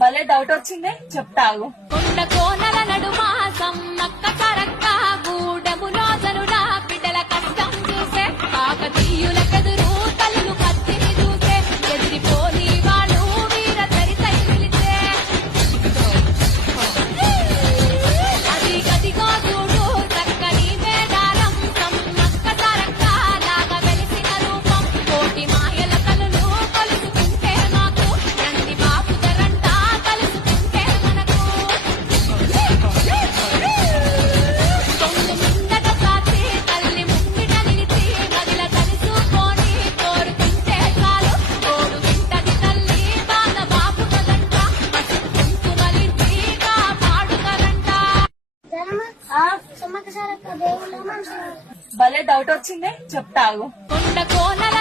భలే డౌట్ వచ్చిందే, చెప్తాగు. కొండ కోనల నడుమా సమ్మక్క సరక్క గూడెములో జనుల బిడ్డల కష్టం చూసే కాకతీయులకెదురు తల్లులు కత్తిని చూసే ఎదిరిపోని వాళ్ళు వీర చరితై పిలిచే అది గదిగో చూడు చక్కని మేడారం సమ్మక్క సరక్క లాగా వెలిసిన రూపం కోటి మాయల కలులు కొలుసుకుంటే మాకు నంది బాపు ధరంట కలుసుకుంటే మనకు తొమ్మిది ముందట సాచి తల్లి ముంగిట నిలిచి గదిల కలుసుకొని కోరుకుంటే చాలు తోడు వింటది తల్లి బాధ బాపు కదంట పసుపు కుంకుమలిచ్చి కాపాడుతదంట. భలే డౌట్ వచ్చిందే, చెప్తాగు. కొండ కోనల